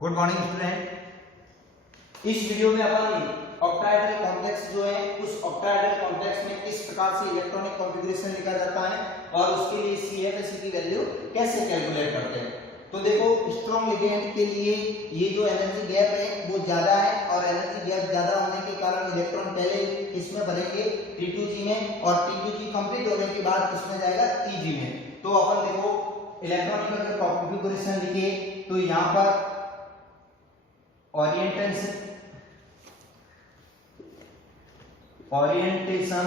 Good morning student. इस video में अपन octahedral complex जो है उस ऑक्टाहेड्रल कॉम्प्लेक्स में किस प्रकार से इलेक्ट्रॉनिक कॉन्फ़िगरेशन लिखा जाता है और उसके लिए CFSE की वैल्यू कैसे कैलकुलेट करते हैं। तो देखो, स्ट्रॉन्ग लिगेंड के लिए ये जो एनर्जी गैप है वो ज्यादा है और एनर्जी गैप ज्यादा होने के कारण इलेक्ट्रॉन पहले किसमें भरेंगे, T2G में, और T2G कंप्लीट होने के बाद किसमें जाएगा, Tg में। तो अपन देखो इलेक्ट्रॉनिक अगर कॉन्फ़िगरेशन लिखे तो यहाँ पर ओरिएंटेशन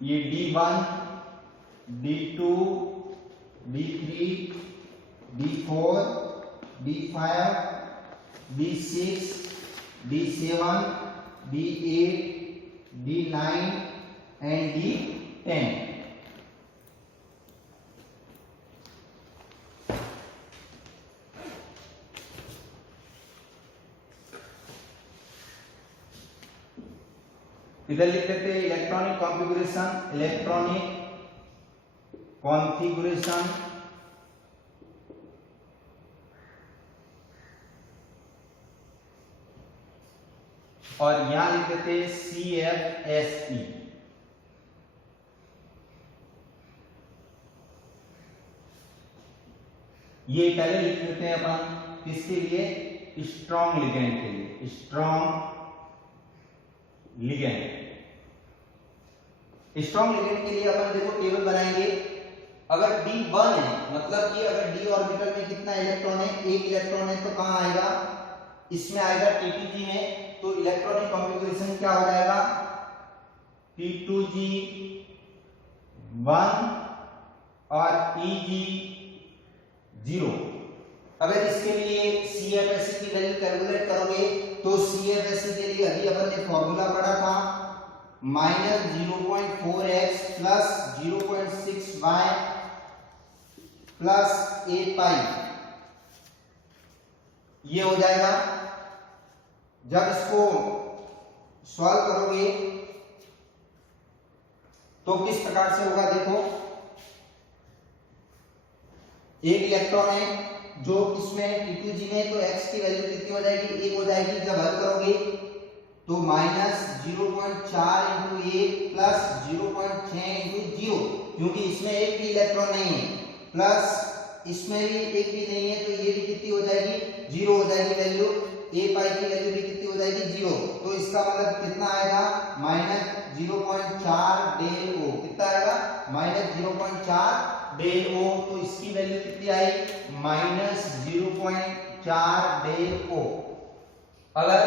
ये D1, D2, D3, D4, D5, D6, D7, D8, D9 and D10। इधर लिख लेते हैं इलेक्ट्रॉनिक कॉन्फ़िगरेशन और यहां लिख देते हैं CFSE। ये पहले लिख लेते हैं अपन किसके लिए, स्ट्रॉन्ग लिगेंड के लिए। स्ट्रॉन्ग लिगेंड के लिए अपन देखो टेबल बनाएंगे। अगर D1 है, मतलब कि अगर d ऑर्बिटल में कितना इलेक्ट्रॉन है, एक इलेक्ट्रॉन है, तो कहां आएगा, इसमें आएगा T2G में। तो इलेक्ट्रॉनिक कॉन्फ़िगरेशन क्या हो जाएगा, T2G 1 और Eg 0। अगर इसके लिए CFSE की वैल्यू कैलकुलेट करोगे तो CFSE के लिए अभी अपन ने फॉर्मूला पढ़ा था, -0.4x plus 0.6y plus a पाई, ये हो जाएगा। जब इसको सॉल्व करोगे तो किस प्रकार से होगा, देखो एक इलेक्ट्रॉन है जो इसमें T2G में, तो x की वैल्यू कितनी हो जाएगी, 1 हो जाएगी। जब हल करोगे तो -0.4 इंटू ए प्लस 0.6 इंटू 0, क्योंकि इसमें एक भी इलेक्ट्रॉन नहीं है, प्लस इसमें भी एक भी नहीं है, तो ये भी कितनी हो जाएगी, 0 हो जाएगी वैल्यू। ए पाई की वैल्यू भी कितनी हो जाएगी, 0। तो इसका मतलब कितना आएगा, -0.4 डेल ओ, कितना आएगा, -0.4 डेल ओ। तो इसकी वैल्यू कितनी आई, -0.4 डेल ओ। अगर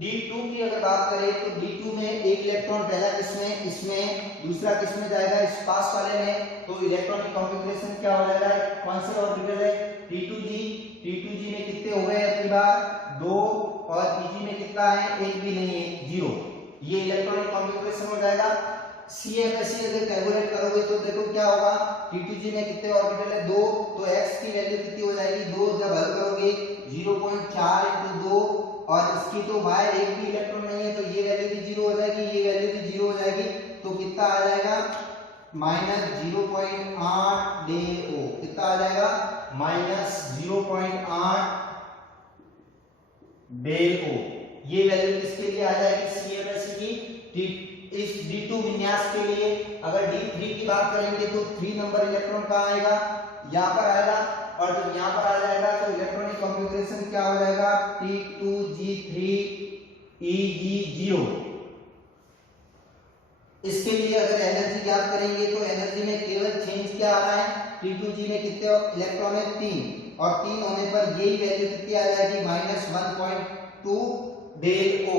D2 की अगर बात करें तो D2 में एक इलेक्ट्रॉन पहला किसमें, इसमें, दूसरा किसमें जाएगा, इस पास वाले में। तो इलेक्ट्रॉनिक कॉन्फ़िगरेशन क्या हो जाएगा, कौन से ऑर्बिटल है, T2G में कितने हो गए अपनी बार, 2, और Eg में कितना है, एक भी नहीं है, 0। ये इलेक्ट्रॉनिक कॉन्फ़िगरेशन हो जाएगा। CFSE अगर कैलकुलेट करोगे तो देखो क्या होगा, T2G में कितने ऑर्बिटल है, 2, तो x की वैल्यू कितनी हो जाएगी, 2। जब हल करोगे 0.4 इंटू 2, और इसकी तो y एक भी इलेक्ट्रॉन नहीं है, तो ये वैल्यू भी 0 हो जाएगी, ये वैल्यू भी 0 हो जाएगी। तो कितना आ जाएगा, -0.8 डेल ओ, कितना आ जाएगा, -0.8 डेल ओ। ये वैल्यू किसके लिए आ जाएगी, CFSE की। इस D2 विन्यास के लिए अगर D3 की बात करेंगे तो 3 नंबर इलेक्ट्रॉन कहां आएगा, यहां पर आएगा, और जब यहां पर आ जाएगा तो इलेक्ट्रॉनिक कॉन्फ़िगरेशन क्या हो जाएगा, T2G3 Eg0। इसके लिए अगर एनर्जी ज्ञात करेंगे तो एनर्जी में केवल चेंज क्या आ रहा है, T2G में कितने इलेक्ट्रॉन है, 3, और 3 होने पर यही वैल्यू कितनी आ जाएगी, -1.2 डेल ओ।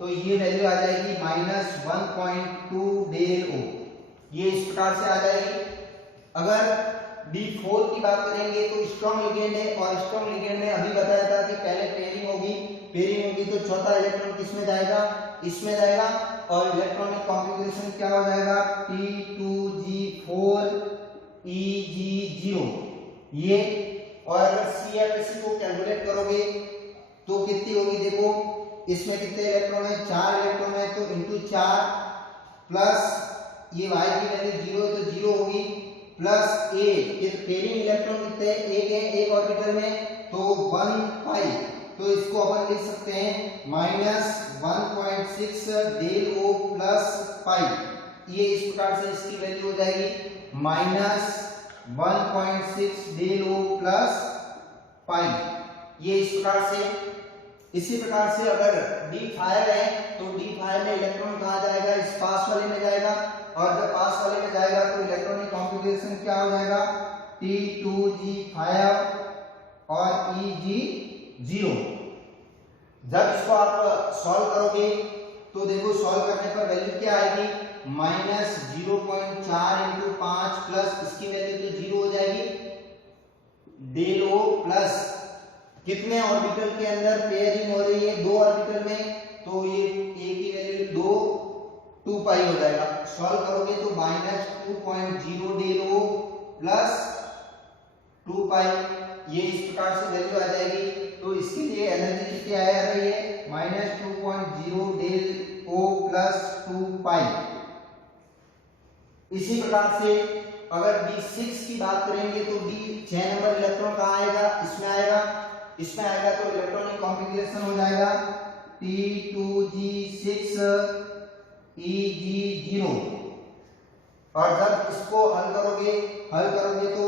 तो ये वैल्यू आ जाएगी -1.2 डेल ओ, ये इस प्रकार से आ जाएगी। अगर D4 की बात करेंगे तो स्ट्रॉन्ग लिगेंड है, और स्ट्रॉन्ग लिगेंड में अभी बताया था कि पहले पेयरिंग होगी तो चौथा इलेक्ट्रॉन किसमें जाएगा, इसमें जाएगा, और इलेक्ट्रॉनिक कॉन्फ़िगरेशन क्या हो जाएगा, T2G4 Eg0 ये। और अगर CFSE को कैलकुलेट करोगे तो कितनी होगी, देखो इसमें कितने इलेक्ट्रॉन है, 4 इलेक्ट्रॉन है, तो इंटू 4 प्लस ये y की वैल्यू 0 है तो 0 होगी, प्लस ए, ये पेयरिंग इलेक्ट्रॉन कितने एक है एक ऑर्बिटल में, तो 1 पाई, तो इसको अपन लिख सकते हैं minus 1.6 del O plus pi. ये इस प्रकार से इसकी वैल्यू हो जाएगी minus 1.6 del O plus pi, ये इस प्रकार से। इसी प्रकार से अगर D5 है तो D5 में इलेक्ट्रॉन कहाँ जाएगा, इस पास वाले में जाएगा, और जब पास वाले में जाएगा तो इलेक्ट्रॉनिक कॉन्फ़िगरेशन क्या हो जाएगा, T2G5 और EG0। जब इसको आप सॉल्व करोगे तो देखो सॉल्व करने पर वैल्यू क्या आएगी, माइनस 0.4 इंटू 5 प्लस इसकी वैल्यू तो 0 हो जाएगी, डेल ओ प्लस कितने ऑर्बिटल के अंदर पेयरिंग हो रही है, 2 ऑर्बिटल में, तो ये ए की वैल्यू 2 पाई हो जाएगा। सॉल्व करोगे तो माइनस 2.0 डेल ओ प्लस 2 पाई, ये इस प्रकार से वैल्यू आ जाएगी। तो इसके लिए एनर्जी कितनी आ रही है, माइनस 2.0 डेल ओ प्लस 2 पाई। इसी प्रकार से अगर D6 की बात करेंगे तो D6 नंबर इलेक्ट्रॉन कहाँ आएगा, इसमें आएगा, इसमें आएगा तो इलेक्ट्रॉनिक कॉन्फ़िगरेशन हो जाएगा T2G6 EG0। और जब इसको हल करोगे तो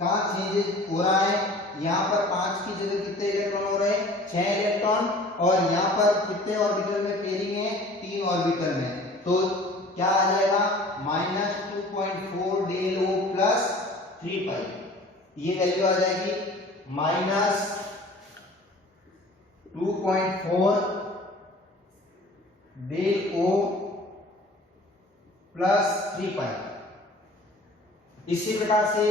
कहाँ चेंजेस हो रहा है, यहाँ पर 5 की जगह कितने इलेक्ट्रॉन हो रहे हैं, 6 इलेक्ट्रॉन, और यहाँ पर कितने ऑर्बिटल में पेयरिंग है, 3 ऑर्बिटल में, तो क्या आ जाएगा माइनस 2.4 डेल ओ प्लस 3 पाई, ये वैल्यू आ जाएगी माइनस 2.4 डेल ओ प्लस 3 पाई। इसी प्रकार से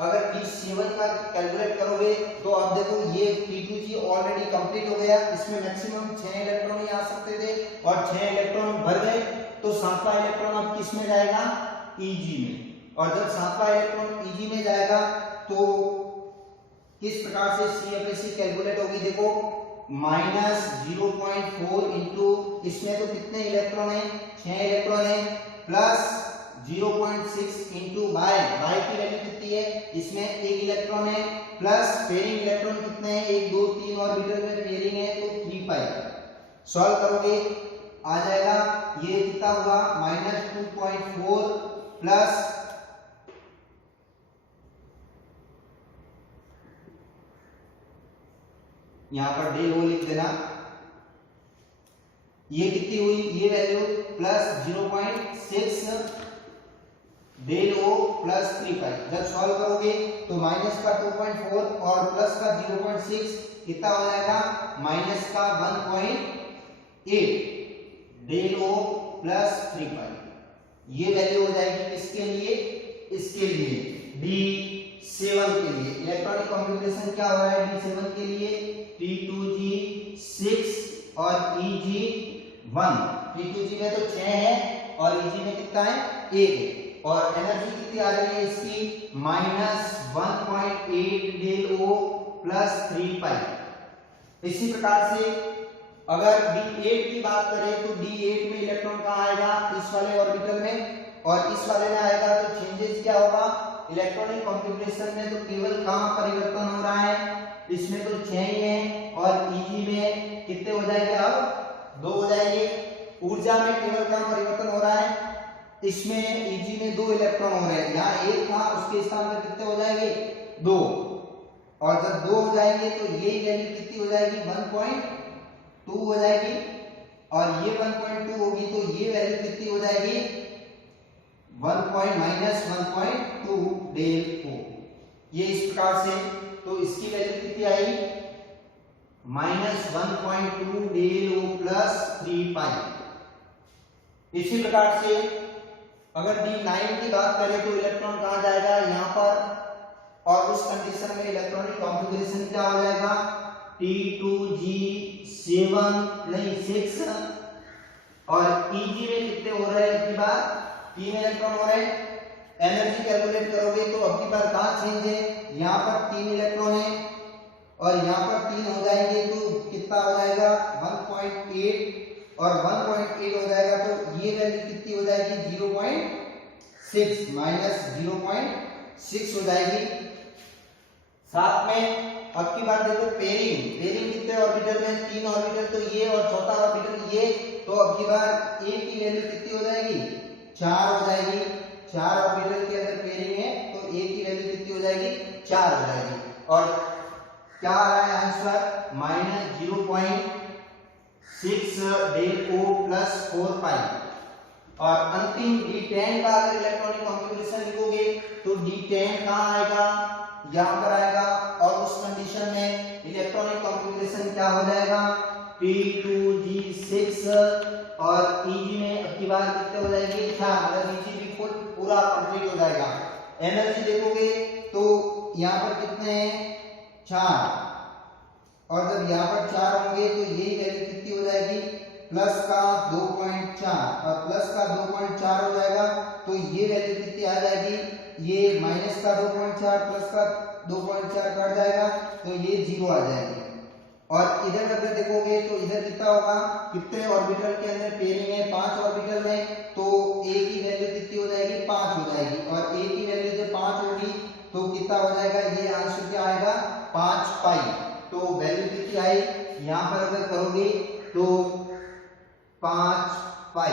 अगर D7 का कैलकुलेट करोगे तो आप देखो ये T2G ऑलरेडी कंप्लीट हो गया, इसमें मैक्सिमम 6 इलेक्ट्रॉन ही आ सकते थे और 6 इलेक्ट्रॉन भर गए, तो 7वां इलेक्ट्रॉन अब किस में जाएगा, Eg में, और जब 7वां इलेक्ट्रॉन Eg में जाएगा तो किस प्रकार से CFSE कैलकुलेट होगी, देखो माइनस 0.4 इंटू इसमें तो कितने इलेक्ट्रॉन है, 6 इलेक्ट्रॉन है, प्लस 0.6 इंटू बाय की वैल्यू कितनी है, इसमें 1 इलेक्ट्रॉन है, प्लस पेयरिंग इलेक्ट्रॉन कितने हैं, 1 2 3 ऑर्बिटल में पेयरिंग है, तो 3 पाई। सॉल्व करोगे आ जाएगा, ये कितना हुआ माइनस 2.4 प्लस यहां पर डेल ओ लिख देना, ये कितनी हुई, ये value plus 0.6 del O plus 3 pi. जब सॉल्व करोगे तो माइनस का 2.4 और प्लस का 0.6 कितना हो जाएगा, माइनस का 1.8 डेल ओ प्लस 3 पाई। ये वैल्यू हो जाएगी किसके लिए, इसके लिए D7 के लिए। इलेक्ट्रॉनिक कॉन्फ़िगरेशन क्या हो रहा है D7 के लिए, T2G6 और EG1। T2G में तो 6 है और EG में कितना है, 1 है, और एनर्जी कितनी आ रही है इसकी, माइनस 1.8 डेल ओ प्लस 3 पाई। इसी प्रकार से अगर D8 की बात करें तो D8 में इलेक्ट्रॉन कहाँ आएगा, इस वाले ऑर्बिटल में, और इस वाले में आएगा, तो चेंजेस क्या होगा इलेक्ट्रॉनिक कॉन्फ़िगरेशन में, तो केवल कहाँ परिवर्तन हो रहा है, इसमें तो 6 ही है, और Eg में कितने हो जाएंगे, अब 2 हो जाएंगे। ऊर्जा में केवल कहाँ परिवर्तन हो रहा है, इसमें Eg में 2 इलेक्ट्रॉन हो रहे हैं, यहाँ 1 था उसके स्थान पर कितने हो जाएंगे, 2, और जब 2 हो जाएंगे तो ये वैल्यू कितनी हो जाएगी, 1.2 हो जाएगी, और ये 1.2 होगी तो ये वैल्यू कितनी हो जाएगी, -1.2 डेल ओ। ये इस प्रकार से, तो इसकी वैल्यू कितनी आई, -1.2 डेल ओ प्लस 3 पाई। इसी प्रकार से अगर D9 की बात करें तो इलेक्ट्रॉन कहाँ जाएगा, यहाँ पर, और उस कंडीशन में इलेक्ट्रॉनिक कॉन्फ़िगरेशन क्या हो जाएगा, T2G6 और Eg में कितने हो रहे हैं, इतनी बार 3 इलेक्ट्रॉन हो रहे हैं। एनर्जी कैलकुलेट करोगे तो अब की बार कहाँ चेंज है, यहाँ पर 3 इलेक्ट्रॉन है और यहाँ पर 3 हो जाएंगे, तो कितना हो जाएगा 1.8, और 1.8 हो जाएगा तो ये वैल्यू कितनी हो जाएगी, 6 माइनस 0.6 हो जाएगी। साथ में अब की बात देखो पेयरिंग कितने ऑर्बिटल में, 3 ऑर्बिटल, तो ये और चौथा ऑर्बिटल ये, तो अब की बार ए की वैल्यू कितनी हो जाएगी, 4 हो जाएगी। 4 ऑर्बिटल के अगर पेयरिंग है तो ए की वैल्यू कितनी हो जाएगी, 4 हो जाएगी। और क्या आ रहा है answer, minus 0.6 del O plus 4 pi. और अंतिम D10 का अगर इलेक्ट्रॉनिक कॉन्फ़िगरेशन लिखोगे तो D10 कहां आएगा, यहां पर आएगा। और उस कंडीशन में इलेक्ट्रॉनिक कॉन्फ़िगरेशन क्या हो जाएगा, T2G6 और Eg में अब की बार कितने हो जाएंगे, 4, मतलब Eg भी फुल पूरा कंप्लीट हो जाएगा। एनर्जी देखोगे तो यहां पर कितने हैं, 4, और जब यहां पर 4 होंगे तो यही वैल्यू कितनी हो जाएगी, प्लस का 2.4 और प्लस का 2.4 हो जाएगा, तो ये वैल्यू कितनी आ जाएगी, ये माइनस का 2.4 प्लस का 2.4 कट जाएगा, तो ये 0 आ जाएगी। और इधर अगर देखोगे तो इधर कितना होगा, कितने ऑर्बिटल के अंदर पेयरिंग है, 5 ऑर्बिटल में, तो ए की वैल्यू कितनी हो जाएगी, 5 हो जाएगी। और ए की वैल्यू जब 5 होगी तो कितना हो जाएगा, ये आंसर क्या आएगा, 5 पाई। तो वैल्यू कितनी आई, यहां पर अगर करोगे तो 5 पाई।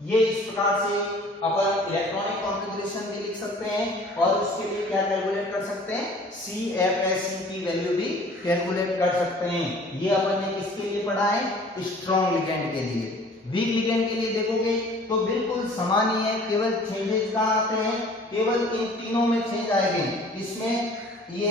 ये इस प्रकार से अपन इलेक्ट्रॉनिक कॉन्फ़िगरेशन भी लिख सकते हैं और उसके लिए क्या कैलकुलेट कर सकते हैं, CFS की वैल्यू भी कैलकुलेट कर सकते हैं। ये अपन ने किसके लिए पढ़ा है, स्ट्रॉन्ग लिगेंड के लिए। वीक लिगेंड के लिए देखोगे तो बिल्कुल समान ही है, केवल चेंजेस कहां आते हैं, केवल इन तीनों में चेंज आएंगे। इसमें ये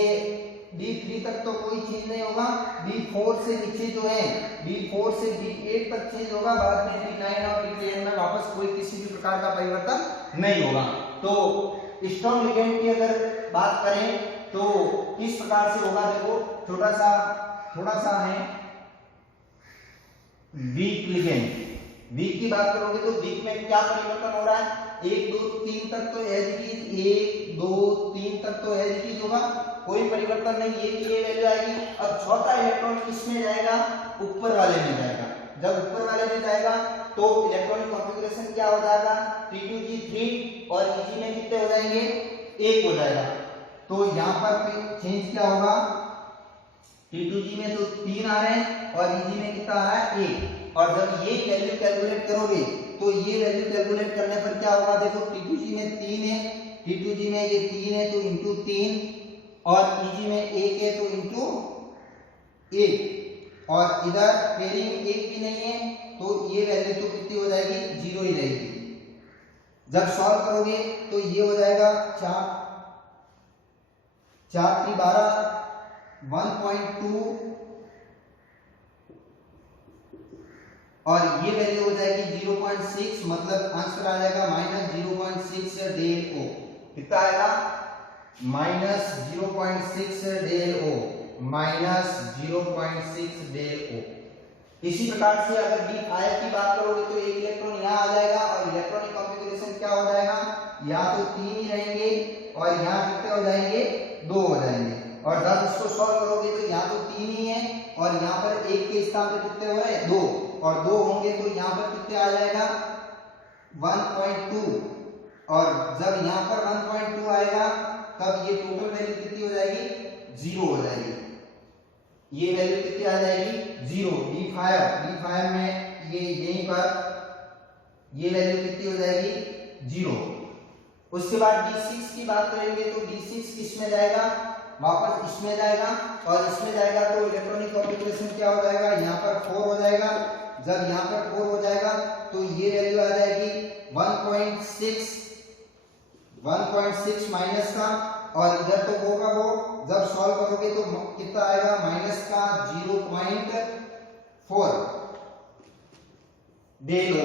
D3 तक तो कोई चेंज नहीं होगा, D4 से नीचे जो है, D4 से D8 तक चेंज होगा, बाद में D9 और D10 में वापस कोई किसी भी प्रकार का परिवर्तन नहीं होगा। तो स्ट्रॉन्ग लिगेंड की अगर बात करें तो किस प्रकार से होगा, देखो थोड़ा सा है वीक लिगेंड। वीक की बात करोगे तो वीक में क्या परिवर्तन हो रहा है, 1 2 3 तक तो एज इट इज, 1 2 3 तक तो एज इट इज होगा, कोई परिवर्तन नहीं, ये वैल्यू आएगी। अब चौथा इलेक्ट्रॉन किसमें जाएगा, ऊपर वाले में जाएगा। जब ऊपर वाले में जाएगा तो इलेक्ट्रॉनिक कॉन्फ़िगरेशन क्या हो जाएगा, T2G3 और Eg में कितने हो जाएंगे, 1 हो जाएगा। तो यहाँ पर चेंज क्या होगा, T2G में तो 3 आ रहे हैं और Eg में कितना आ रहा है, 1। और जब ये वैल्यू कैलकुलेट करोगे तो ये वैल्यू कैलकुलेट करने पर क्या होगा, देखो T2G में 3 है, T2G में ये 3 है तो इंटू 3, और Eg में 1 है तो इंटू 1, और इधर पेयरिंग 1 भी नहीं है तो ये वैल्यू तो कितनी हो जाएगी, 0 ही रहेगी। जब सॉल्व करोगे तो ये हो जाएगा 4 3 12 1.2, और ये वैल्यू हो जाएगी 0.6, मतलब आंसर आ जाएगा माइनस 0.6 डेल ओ। कितना आएगा, minus 0.6 del O, minus 0.6 del O. इसी प्रकार से अगर D5 की बात करोगे तो एक इलेक्ट्रॉन यहाँ आ जाएगा और इलेक्ट्रॉनिक कॉन्फ़िगरेशन क्या हो जाएगा, या तो 3 ही रहेंगे और यहाँ कितने हो जाएंगे, 2 हो जाएंगे। और जब इसको सॉल्व करोगे तो यहाँ तो 3 ही है और यहाँ पर 1 के स्थान पे कितने हो रहे हैं, 2, और 2 होंगे तो यहाँ पर कितने आ जाएगा, 1.2, और जब यहाँ पर 1.2 आएगा तब ये टोटल वैल्यू कितनी हो जाएगी, 0 हो जाएगी। ये वैल्यू कितनी आ जाएगी, 0। D5 में ये यहीं पर ये वैल्यू कितनी हो जाएगी, 0। उसके बाद D6 की बात करेंगे तो D6 किसमें जाएगा, वापस इसमें जाएगा, और इसमें जाएगा तो इलेक्ट्रॉनिक कॉन्फ़िगरेशन क्या हो जाएगा, यहाँ पर 4 हो जाएगा। जब यहाँ पर 4 हो जाएगा तो ये वैल्यू आ जाएगी 1.6 माइनस का, और इधर तो होगा वो, जब सॉल्व करोगे तो कितना आएगा, माइनस का 0.4 डेल ओ,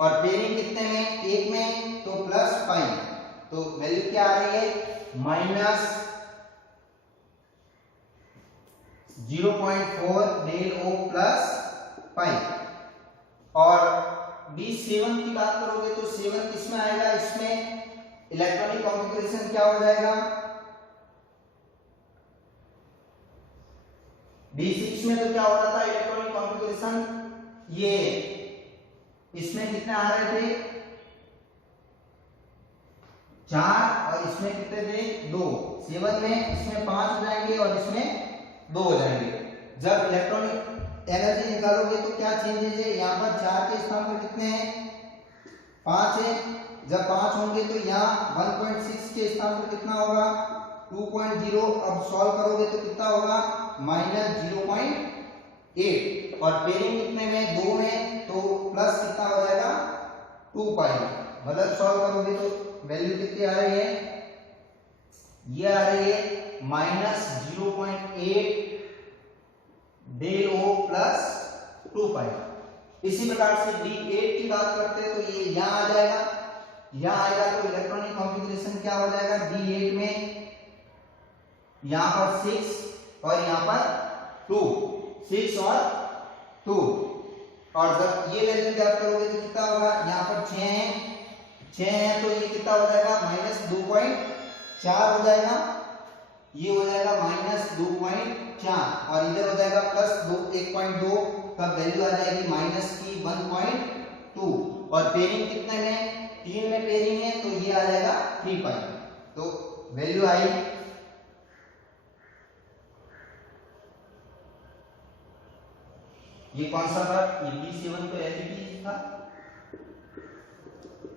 और पेयरिंग कितने में, 1 में, तो प्लस पाई। तो वैल्यू क्या आ रही है, minus 0.4 del O plus pi. और B7 की बात करोगे तो 7 किसमें आएगा, इसमें इलेक्ट्रॉनिक कॉन्फ़िगरेशन क्या हो जाएगा, D6 में तो क्या हो रहा था इलेक्ट्रॉनिक कॉन्फ़िगरेशन, ये इसमें कितने आ रहे थे, 4 और इसमें कितने थे 2, 7 में इसमें 5 हो जाएंगे और इसमें 2 हो जाएंगे। जब इलेक्ट्रॉनिक एनर्जी निकालोगे तो क्या चेंजेस है, यहाँ पर 4 के स्थान पर कितने हैं 5 है, जब 5 होंगे तो यहाँ 1.6 के स्थान पर कितना होगा 2.0, अब सॉल्व करोगे तो कितना होगा -0.8 और पेयरिंग कितने में 2 में तो प्लस कितना हो जाएगा 2 पाई, मतलब सॉल्व करोगे तो वैल्यू कितनी आ रही है, ये आ रही है -0.8 डेल ओ प्लस 2 पाई। इसी प्रकार से D8 की बात करते हैं तो ये यहाँ आ जाएगा, यहाँ आएगा तो इलेक्ट्रॉनिक कॉन्फ़िगरेशन क्या हो जाएगा D8 में, यहाँ पर 6 और यहाँ पर 2, 6 और 2 और जब ये वैल्यू ज्ञात करोगे तो कितना होगा, यहाँ पर 6 है तो ये कितना हो जाएगा -2.4 हो जाएगा, ये हो जाएगा -2.4 और इधर हो जाएगा +1.2, तब वैल्यू आ जाएगी -1.2 और पेयरिंग कितने में 3 में पेयरिंग है तो ये आ जाएगा 3 पाई, तो वैल्यू आई ये कौन सा था, ये D7 तो एलईडी था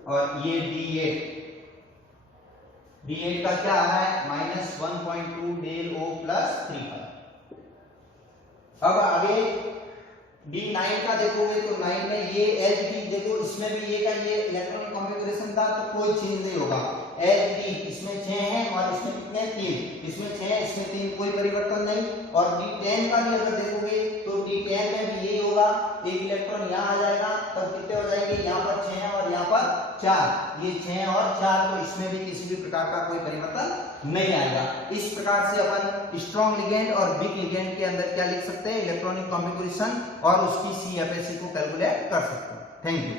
और ये D8 का क्या आ रहा है -1.2 डेल O प्लस 3 पाई। अब आगे D9 का देखोगे तो 9 में ये एलईडी देखो, इसमें भी ये का ये इलेक्ट्रॉनिक कॉन्फ़िगरेशन था तो कोई चेंज नहीं होगा, एलईडी इसमें 6 है और इसमें कितने 3, इसमें 6 है इसमें 3, कोई परिवर्तन नहीं। और D10 का भी अगर देखोगे तो D10 में भी यही होगा, एक इलेक्ट्रॉन यहाँ आ जाएगा तब कितने हो जाएंगे, यहाँ पर 6 है और यहाँ पर 4, ये 6 और 4, तो इसमें भी किसी भी प्रकार का कोई परिवर्तन नहीं आएगा। इस प्रकार से अपन स्ट्रॉन्ग लिगेंड और वीक लिगेंड के अंदर क्या लिख सकते हैं, इलेक्ट्रॉनिक कॉन्फ़िगरेशन और उसकी CFSE को कैलकुलेट कर सकते हैं। Thank you.